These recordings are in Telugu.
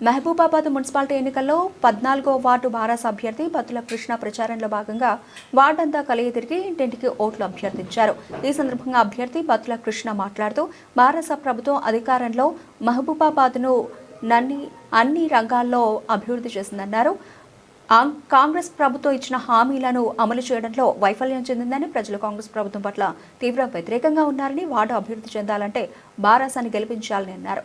మహబూబాబాద్ మున్సిపాలిటీ ఎన్నికల్లో పద్నాలుగో వార్డు భారస్ అభ్యర్థి బతుల కృష్ణ ప్రచారంలో భాగంగా వార్డంతా కలిగి తిరిగి ఇంటింటికి ఓట్లు అభ్యర్థించారు. ఈ సందర్భంగా అభ్యర్థి బత్తుల కృష్ణ మాట్లాడుతూ భారస ప్రభుత్వం అధికారంలో మహబూబాబాద్ను నన్ని అన్ని రంగాల్లో అభివృద్ధి చేసిందన్నారు. కాంగ్రెస్ ప్రభుత్వం ఇచ్చిన హామీలను అమలు చేయడంలో వైఫల్యం చెందిందని ప్రజలు కాంగ్రెస్ ప్రభుత్వం పట్ల తీవ్ర వ్యతిరేకంగా ఉన్నారని వార్డు అభివృద్ధి చెందాలంటే బారాసాన్ని గెలిపించాలని అన్నారు.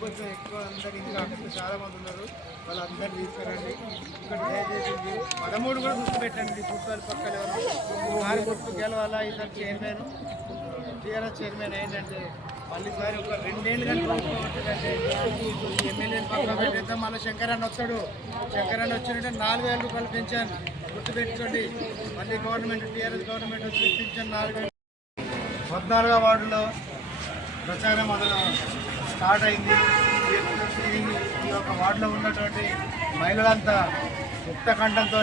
కొంచెం ఎక్కువ అందరు ఇంకా అక్కడ చాలా మంది ఉన్నారు వాళ్ళందరూ తీసుకురండి ఇక్కడ దయచేసి పదమూడు కూడా గుర్తుపెట్టండి. ఫుట్బాల్ పక్కన వారి గుర్తు గెలవాలా? ఇద్దరు చైర్మన్. టీఆర్ఎస్ చైర్మన్ ఏంటంటే మళ్ళీ సార్ ఒక రెండేళ్ళు కానీ ఎమ్మెల్యేని పక్కన పెట్టేద్దాం మళ్ళీ శంకరన్న వస్తాడు శంకరన్న వచ్చినట్టే నాలుగు వేల రూపాయలు పెంచాను గుర్తుపెట్టుకోండి మళ్ళీ గవర్నమెంట్ టీఆర్ఎస్ గవర్నమెంట్ వచ్చి పెంచాను నాలుగు వేలు పద్నాలుగో వార్డులో ప్రచారం మొదలు స్టార్ట్ అయింది ఈ- ఈ యొక్క వార్డులో ఉన్నటువంటి మహిళలంతా ముక్త కంఠంతో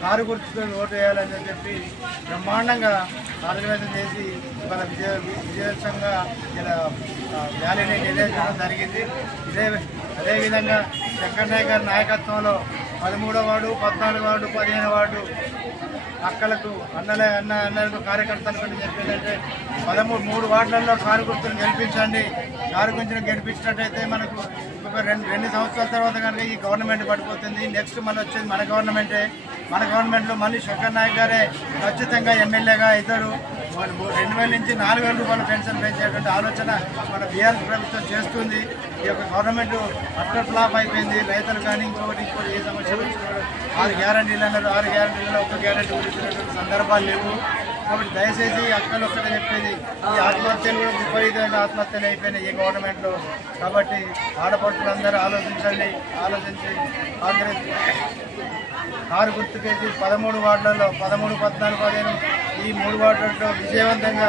కారు గుర్తుతో ఓటు వేయాలని చెప్పి బ్రహ్మాండంగా ఆర్గనైజేషన్ చేసి ఇవాళ విజయ విజయోత్సవంగా ఇలా ర్యాలీని నిర్వహించడం జరిగింది. ఇదే అదేవిధంగా శంకర్ నాయక్ గారి నాయకత్వంలో పదమూడో వార్డు పద్నాలుగు వార్డు పదిహేను వార్డు. అక్కలకు అన్నలే అన్న అన్నలకు కార్యకర్తలకు చెప్పేదంటే పదమూడు మూడు వార్డులలో కారు గుర్తులు గెలిపించండి. కారు గుర్తును గెలిపించినట్టయితే మనకు ఒక రెండు రెండు సంవత్సరాల తర్వాత కనుక ఈ గవర్నమెంట్ పడిపోతుంది. నెక్స్ట్ మన వచ్చేది మన గవర్నమెంటే. మన గవర్నమెంట్లో మళ్ళీ శంకర్ నాయక్ గారే ఖచ్చితంగా ఎమ్మెల్యేగా అవుతారు. రెండు వేల నుంచి నాలుగు వేల రూపాయల పెన్షన్ పెంచేటువంటి ఆలోచన మన బీఆర్ఎస్ ప్రభుత్వం చేస్తుంది. ఈ యొక్క గవర్నమెంట్ అట్టర్ ఫ్లాప్ అయిపోయింది. రైతులు కానీ ఇంకొకటి ఇంకోటి ఏ సమస్య ఆరు గ్యారంటీలు అన్నారు. ఆరు గ్యారంటీలలో ఒక గ్యారంటీ కూడా సందర్భాలు లేవు. కాబట్టి దయచేసి అక్కలు ఒక్కటే చెప్పేది. ఈ ఆత్మహత్యలు కూడా విపరీతమైన ఆత్మహత్యలు అయిపోయినాయి ఈ గవర్నమెంట్లో. కాబట్టి ఆడపడుతులందరూ ఆలోచించండి. ఆలోచించి కాంగ్రెస్ కారు గుర్తుకేసి పదమూడు వార్డులలో పదమూడు పద్నాలుగు పదిహేను ఈ మూడు వార్డులలో విజయవంతంగా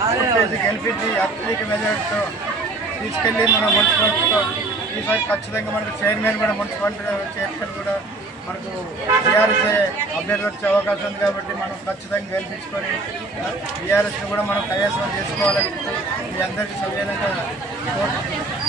గుర్తేసి గెలిపించి అత్యధిక మెజార్టీతో తీసుకెళ్ళి మన మున్సిపాలిటీతో ఈసారి ఖచ్చితంగా మనకు చైర్మన్ కూడా మున్సిపాలిటీ చైర్మన్ కూడా మనకు టీఆర్ఎస్ అభ్యర్థి వచ్చే అవకాశం ఉంది కాబట్టి మనం ఖచ్చితంగా గెలిపించుకొని టీఆర్ఎస్ని కూడా మనం కైవసం చేసుకోవాలని మీ అందరికీ సవ్యంగా కోరుతున్నాం